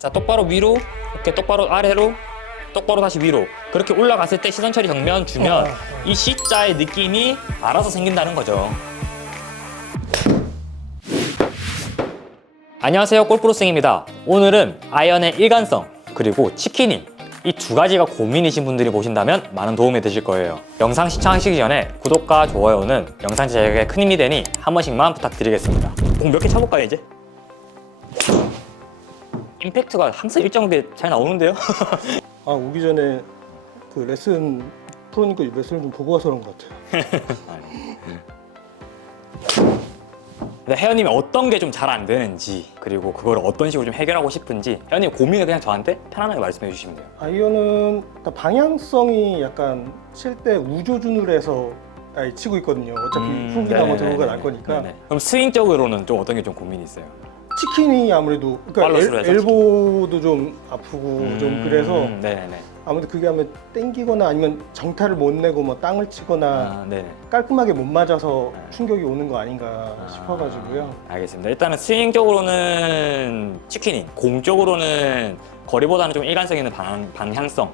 자 똑바로 위로 이렇게 똑바로 아래로 똑바로 다시 위로 그렇게 올라갔을 때 시선 처리 정면 주면 어. 이 C자의 느낌이 알아서 생긴다는 거죠. 안녕하세요 골프로스입니다. 오늘은 아이언의 일관성 그리고 치킨인 이두 가지가 고민이신 분들이 보신다면 많은 도움이 되실 거예요. 영상 시청하시기 전에 구독과 좋아요는 영상 제작에 큰 힘이 되니 한 번씩만 부탁드리겠습니다. 공 몇 개 차볼까요 이제? 임팩트가 항상 일정하게 잘 나오는데요? 아 오기 전에 그 레슨 프로니까 레슨을 좀 보고 와서 그런 것 같아요. 근데 혜연님이 어떤 게 좀 잘 안 되는지 그리고 그걸 어떤 식으로 좀 해결하고 싶은지 혜연님 고민을 그냥 저한테 편안하게 말씀해 주시면 돼요. 아이언은 일단 방향성이 약간 칠 때 우조준을 해서 아예 치고 있거든요. 어차피 음, 훅이나 뭐 네네네네. 들어오가 날 거니까 네네. 그럼 스윙적으로는 좀 어떤 게 좀 고민이 있어요? 치킨이 아무래도 그러니까 엘, 엘보도 좀 아프고 좀 음, 그래서 네네네. 아무래도 그게 하면 땡기거나 아니면 정타를 못 내고 뭐 땅을 치거나 아, 네네. 깔끔하게 못 맞아서 네. 충격이 오는 거 아닌가 아, 싶어가지고요. 알겠습니다. 일단은 스윙적으로는 치킨이, 공적으로는 거리보다는 좀 일관성 있는 방, 방향성.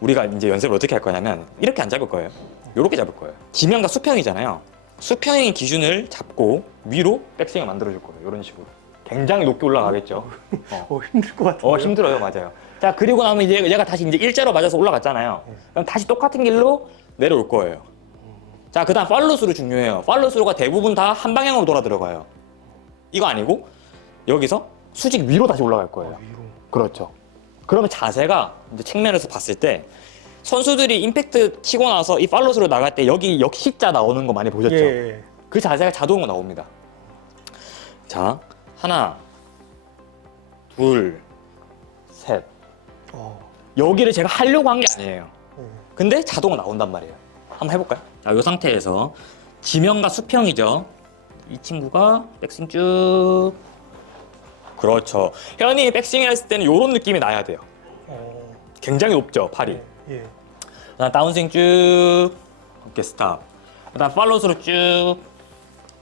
우리가 이제 연습을 어떻게 할 거냐면 이렇게 안 잡을 거예요. 이렇게 잡을 거예요. 지면과 수평이잖아요. 수평의 기준을 잡고 위로 백스윙을 만들어 줄 거예요. 이런 식으로. 굉장히 높게 올라가겠죠. 어. 어 힘들 것 같아요. 어 힘들어요 맞아요 자 그리고 나면 이제 얘가 다시 이제 일자로 맞아서 올라갔잖아요 그럼 다시 똑같은 길로 내려올 거예요 자 그 다음 팔로스루 중요해요 팔로스루가 대부분 다 한 방향으로 돌아 들어가요 이거 아니고 여기서 수직 위로 다시 올라갈 거예요 위로. 그렇죠 그러면 자세가 이제 측면에서 봤을 때 선수들이 임팩트 치고 나서 이 팔로스로 나갈 때 여기 역시자 나오는 거 많이 보셨죠 예. 그 자세가 자동으로 나옵니다. 자, 하나, 둘, 셋. 어. 여기를 제가 하려고 한 게 아니에요. 예. 근데 자동으로 나온단 말이에요. 한번 해볼까요? 자, 이 상태에서 지면과 수평이죠. 이 친구가 백스윙 쭉. 그렇죠. 현이 백스윙 했을 때는 이런 느낌이 나야 돼요. 어. 굉장히 높죠, 팔이. 예. 그다음 다운스윙 쭉. 어깨 스탑. 그다음 팔로우스로 쭉.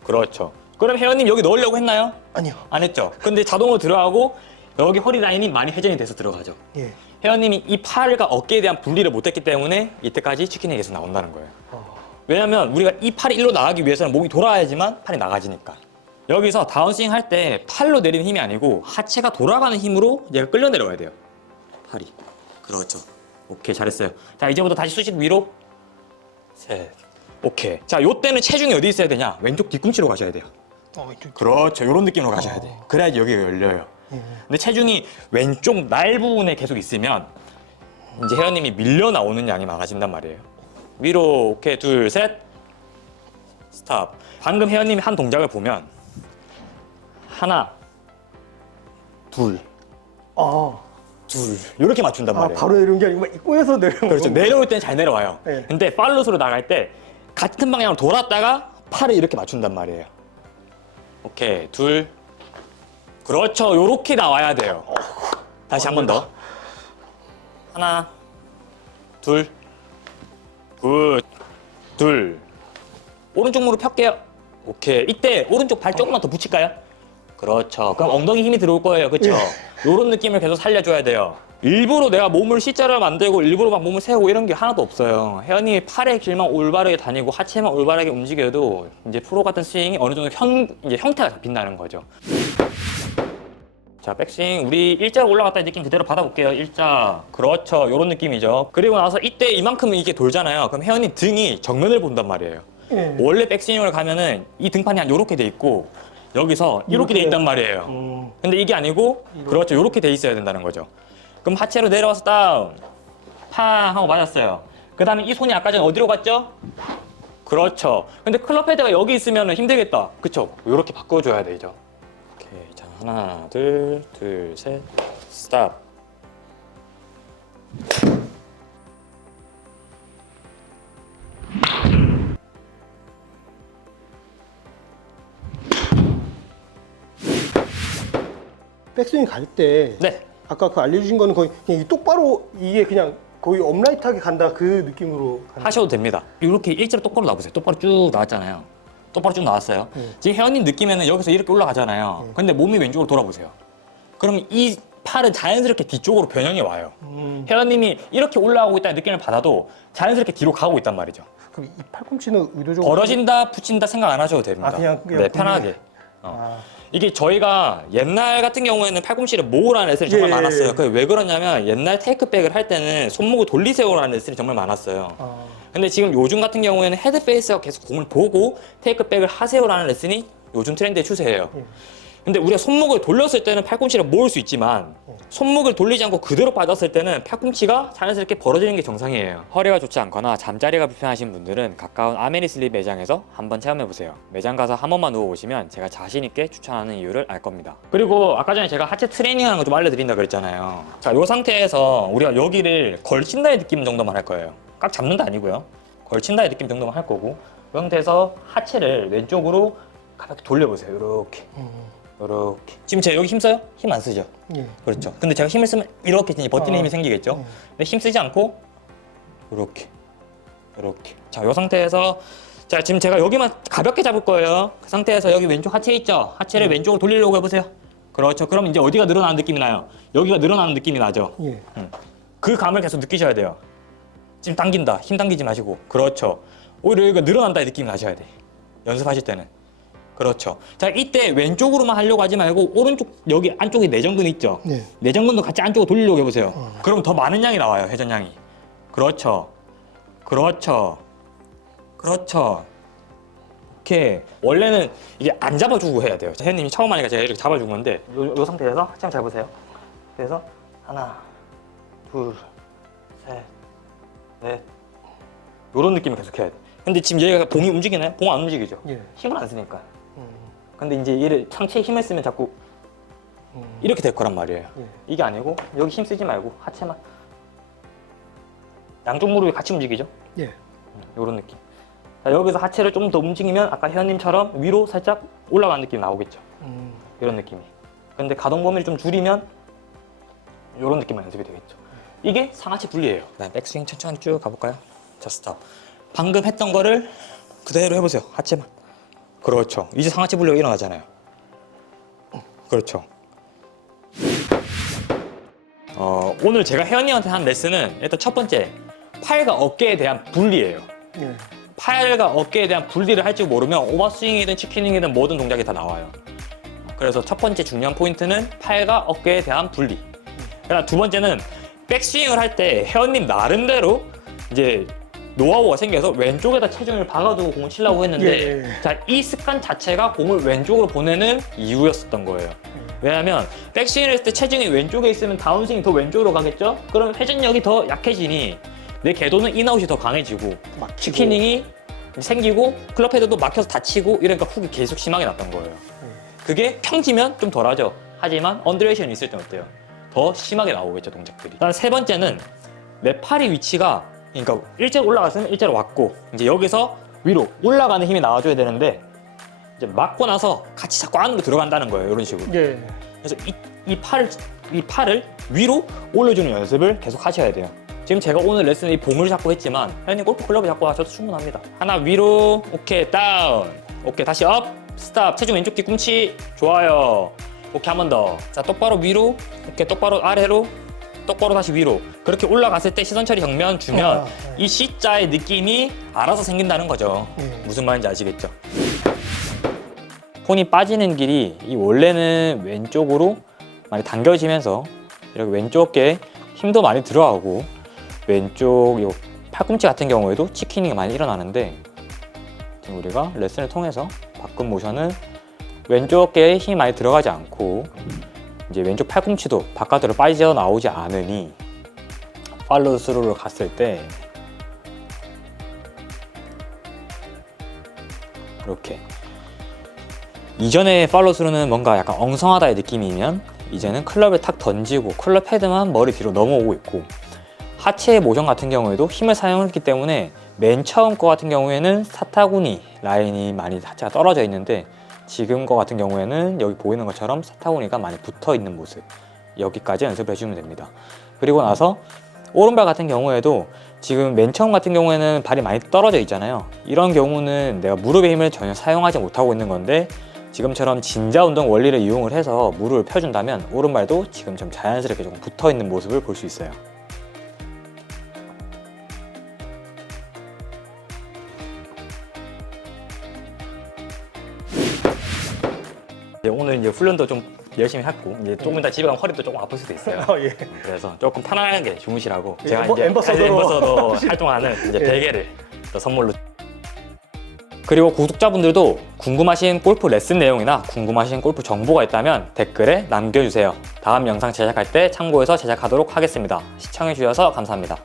그렇죠. 그럼 혜연님 여기 넣으려고 했나요? 아니요. 안 했죠? 근데 자동으로 들어가고 여기 허리 라인이 많이 회전이 돼서 들어가죠. 예. 혜연님이 이 팔과 어깨에 대한 분리를 못했기 때문에 이때까지 치킨에게서 나온다는 거예요. 어. 왜냐면 우리가 이 팔이 일로 나가기 위해서는 몸이 돌아야지만 팔이 나가지니까. 여기서 다운스윙 할 때 팔로 내리는 힘이 아니고 하체가 돌아가는 힘으로 얘가 끌려 내려와야 돼요. 팔이. 그렇죠 오케이 잘했어요. 자 이제부터 다시 수직 위로. 셋 오케이. 자 요때는 체중이 어디 있어야 되냐? 왼쪽 뒤꿈치로 가셔야 돼요. 어, 이쪽. 그렇죠. 요런 느낌으로 가셔야 돼. 그래야지 여기가 열려요. 예. 근데 체중이 왼쪽 날 부분에 계속 있으면 이제 혜연님이 밀려 나오는 양이 많아진단 말이에요. 위로 오케이 둘 셋. 스탑. 방금 혜연님이 한 동작을 보면 하나 둘. 아. 둘 이렇게 맞춘단 아, 말이에요. 바로 내려온 게 아니고 막 꼬여서 내려온 그렇죠. 거. 내려올 때는 잘 내려와요. 네. 근데 팔로스로 나갈 때 같은 방향으로 돌았다가 팔을 이렇게 맞춘단 말이에요. 오케이 둘 그렇죠. 요렇게 나와야 돼요. 다시 한 번 더. 하나 둘 굿, 둘 오른쪽 무릎 펼게요. 오케이 이때 오른쪽 발 조금만 더 붙일까요? 그렇죠. 그럼 엉덩이 힘이 들어올 거예요. 그렇죠? 요런 느낌을 계속 살려줘야 돼요. 일부러 내가 몸을 C자를 만들고 일부러 막 몸을 세우고 이런 게 하나도 없어요. 혜연이 팔의 길만 올바르게 다니고 하체만 올바르게 움직여도 이제 프로 같은 스윙이 어느 정도 현, 이제 형태가 잡힌다는 거죠. 자, 백스윙 우리 일자로 올라갔다 이 느낌 그대로 받아볼게요. 일자. 그렇죠. 요런 느낌이죠. 그리고 나서 이때 이만큼은 이게 돌잖아요. 그럼 혜연이 등이 정면을 본단 말이에요. 예. 원래 백스윙을 가면은 이 등판이 한 요렇게 돼 있고 여기서 이렇게 돼 이렇게. 있단 말이에요. 음. 근데 이게 아니고 그렇죠. 요렇게 돼 있어야 된다는 거죠. 그럼 하체로 내려와서 다운. 팡 하고 맞았어요. 그 다음에 이 손이 아까 전에 어디로 갔죠? 그렇죠. 근데 클럽 헤드가 여기 있으면 힘들겠다. 그쵸? 요렇게 바꿔줘야 되죠. 오케이. 자, 하나, 둘, 둘, 셋, 스탑. 백스윙 갈 때 네. 아까 그 알려주신 거는 거의 그냥 이 똑바로 이게 그냥 거의 업라이트하게 간다 그 느낌으로 가는 하셔도 됩니다. 이렇게 일자로 똑바로 나보세요. 똑바로 쭉 나왔잖아요. 똑바로 쭉 나왔어요. 네. 지금 혜연님 느낌에는 여기서 이렇게 올라가잖아요. 네. 근데 몸이 왼쪽으로 돌아보세요. 그럼 이 팔은 자연스럽게 뒤쪽으로 변형이 와요. 음, 회원님이 이렇게 올라오고 있다는 느낌을 받아도 자연스럽게 뒤로 가고 있단 말이죠. 그럼 이 팔꿈치는 의도적으로 벌어진다, 붙인다 생각 안 하셔도 됩니다. 아, 그냥- 그냥 네. 편하게. 아, 이게 저희가 옛날 같은 경우에는 팔꿈치를 모으라는 레슨이 정말 예, 예, 많았어요. 예. 그왜 그러냐면 옛날 테이크백을 할 때는 손목을 돌리세요라는 레슨이 정말 많았어요. 아, 근데 지금 요즘 같은 경우에는 헤드 페이스가 계속 공을 보고 테이크백을 하세요라는 레슨이 요즘 트렌드의 추세예요. 예. 근데 우리가 손목을 돌렸을 때는 팔꿈치를 모을 수 있지만 어. 손목을 돌리지 않고 그대로 빠졌을 때는 팔꿈치가 자연스럽게 벌어지는 게 정상이에요. 허리가 좋지 않거나 잠자리가 불편하신 분들은 가까운 아메리슬립 매장에서 한번 체험해 보세요. 매장 가서 한 번만 누워 보시면 제가 자신 있게 추천하는 이유를 알 겁니다. 그리고 아까 전에 제가 하체 트레이닝하는 거 좀 알려드린다 그랬잖아요. 자, 이 상태에서 우리가 여기를 걸친다의 느낌 정도만 할 거예요. 꽉 잡는다 아니고요. 걸친다의 느낌 정도만 할 거고 이 상태에서 하체를 왼쪽으로 가볍게 돌려보세요. 이렇게. 음, 이렇게 지금 제가 여기 힘써요? 힘 안 쓰죠? 예. 그렇죠 근데 제가 힘을 쓰면 이렇게 이제 버티는 어. 힘이 생기겠죠? 네. 근데 힘 쓰지 않고 이렇게 이렇게 자 이 상태에서 자 지금 제가 여기만 가볍게 잡을 거예요 그 상태에서 여기 왼쪽 하체 있죠? 하체를 네. 왼쪽으로 돌리려고 해보세요 그렇죠 그럼 이제 어디가 늘어나는 느낌이 나요? 여기가 늘어나는 느낌이 나죠? 예. 그 감을 계속 느끼셔야 돼요 지금 당긴다 힘 당기지 마시고 그렇죠 오히려 여기가 늘어난다의 느낌이 나셔야 돼 연습하실 때는 그렇죠. 자 이때 왼쪽으로만 하려고 하지 말고 오른쪽 여기 안쪽에 내전근 있죠? 네. 내전근도 같이 안쪽으로 돌리려고 해보세요. 어. 그럼 더 많은 양이 나와요 회전량이. 그렇죠. 그렇죠. 그렇죠. 오케이 원래는 이게 안 잡아주고 해야 돼요. 혜님이 처음 하니까 제가 이렇게 잡아준 건데 요, 요 상태에서 하체 잘 보세요. 그래서 하나 둘 셋 넷. 요런 느낌을 계속 해야 돼. 근데 지금 얘가 봉이 움직이나요? 봉 안 움직이죠? 예. 힘을 안 쓰니까. 음, 근데 이제 얘를 상체에 힘을 쓰면 자꾸 음, 이렇게 될 거란 말이에요. 예. 이게 아니고 여기 힘 쓰지 말고 하체만. 양쪽 무릎이 같이 움직이죠? 예. 이런 느낌. 자, 여기서 하체를 좀 더 움직이면 아까 회원님처럼 위로 살짝 올라가는 느낌이 나오겠죠? 음, 이런 느낌이. 근데 가동 범위를 좀 줄이면 이런 느낌만 연습이 되겠죠. 이게 상하체 분리예요. 그다음 백스윙 천천히 쭉 가볼까요? 자 스탑 방금 했던 거를 그대로 해보세요. 하체만 그렇죠 이제 상하체 분리가 일어나잖아요 그렇죠 어, 오늘 제가 혜원님한테 한 레슨은 일단 첫 번째 팔과 어깨에 대한 분리예요 예. 팔과 어깨에 대한 분리를 할 줄 모르면 오버스윙이든 치킨닝이든 모든 동작이 다 나와요. 그래서 첫 번째 중요한 포인트는 팔과 어깨에 대한 분리. 그다음 두 번째는 백스윙을 할때 회원님 나름대로 이제 노하우가 생겨서 왼쪽에다 체중을 박아두고 공을 치려고 했는데 예. 자, 이 습관 자체가 공을 왼쪽으로 보내는 이유였었던 거예요. 왜냐하면 백스윙을 했을 때 체중이 왼쪽에 있으면 다운스윙이 더 왼쪽으로 가겠죠? 그럼 회전력이 더 약해지니 내 궤도는 인아웃이 더 강해지고 막히고. 치키닝이 생기고 클럽 헤드도 막혀서 다치고 이러니까 훅이 계속 심하게 났던 거예요. 그게 평지면 좀 덜하죠. 하지만 언드레이션이 있을 땐 어때요? 더 심하게 나오겠죠 동작들이. 세 번째는 내 팔의 위치가 그러니까 일자로 올라갔으면 일자로 왔고 이제 여기서 위로 올라가는 힘이 나와줘야 되는데 이제 맞고 나서 같이 자꾸 안으로 들어간다는 거예요. 이런 식으로. 예. 그래서 이, 이 팔을 이 팔을 위로 올려주는 연습을 계속 하셔야 돼요. 지금 제가 오늘 레슨 이 봉을 잡고 했지만 회원님 골프 클럽을 잡고 하셔도 충분합니다. 하나 위로 오케이 다운 오케이 다시 업 스탑 체중 왼쪽 뒤꿈치 좋아요. 오케이 한 번 더. 자 똑바로 위로 오케이 똑바로 아래로 똑바로 다시 위로 그렇게 올라갔을 때 시선 처리 정면 주면 아, 이 C자의 느낌이 알아서 생긴다는 거죠. 예. 무슨 말인지 아시겠죠? 폰이 빠지는 길이 이 원래는 왼쪽으로 많이 당겨지면서 이렇게 왼쪽 어깨에 힘도 많이 들어가고 왼쪽 요 팔꿈치 같은 경우에도 치킨이 많이 일어나는데 지금 우리가 레슨을 통해서 바꾼 모션은 왼쪽 어깨에 힘이 많이 들어가지 않고 이제 왼쪽 팔꿈치도 바깥으로 빠져 나오지 않으니 팔로우 스루를 갔을 때 이렇게. 이전에 팔로스루는 뭔가 약간 엉성하다의 느낌이면 이제는 클럽을 탁 던지고 클럽 헤드만 머리 뒤로 넘어오고 있고 하체의 모션 같은 경우에도 힘을 사용했기 때문에 맨 처음 거 같은 경우에는 사타구니 라인이 많이 하체가 떨어져 있는데 지금 거 같은 경우에는 여기 보이는 것처럼 사타구니가 많이 붙어 있는 모습 여기까지 연습을 해주면 됩니다 그리고 나서 오른발 같은 경우에도 지금 맨 처음 같은 경우에는 발이 많이 떨어져 있잖아요. 이런 경우는 내가 무릎의 힘을 전혀 사용하지 못하고 있는 건데 지금처럼 진자 운동 원리를 이용을 해서 무릎을 펴준다면 오른발도 지금처럼 자연스럽게 조금 붙어 있는 모습을 볼 수 있어요. 오늘 이제 훈련도 좀 열심히 했고 이제 조금 이따 집에 가면 허리도 조금 아플 수도 있어요. 어, 예. 그래서 조금 편안하게 주무시라고 예, 제가 엠버- 이제 엠버서더로 엠버서더 하시는- 활동하는 이제 예. 베개를 또 선물로 그리고 구독자분들도 궁금하신 골프 레슨 내용이나 궁금하신 골프 정보가 있다면 댓글에 남겨주세요. 다음 영상 제작할 때 참고해서 제작하도록 하겠습니다. 시청해주셔서 감사합니다.